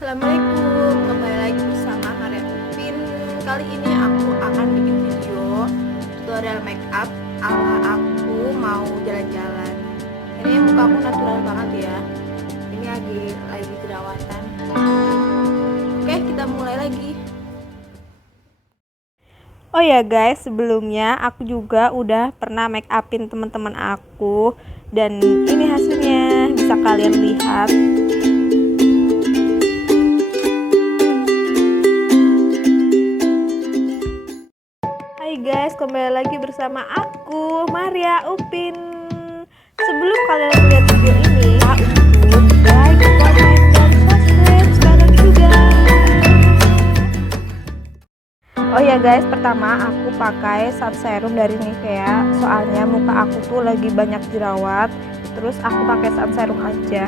Assalamualaikum, kembali lagi bersama Maria Upin. Kali ini aku akan bikin video tutorial make up ala aku mau jalan-jalan. Ini muka aku natural banget ya. Ini lagi jerawatan. Oke, kita mulai lagi. Oh ya guys, sebelumnya aku juga udah pernah make upin teman-teman aku dan ini hasilnya, bisa kalian lihat. Hai guys, kembali lagi bersama aku Maria Upin. Sebelum kalian lihat video ini, untuk like, comment, dan subscribe sekarang juga. Oh ya guys, pertama aku pakai sun serum dari Nivea. Soalnya muka aku tuh lagi banyak jerawat. Terus aku pakai sun serum aja.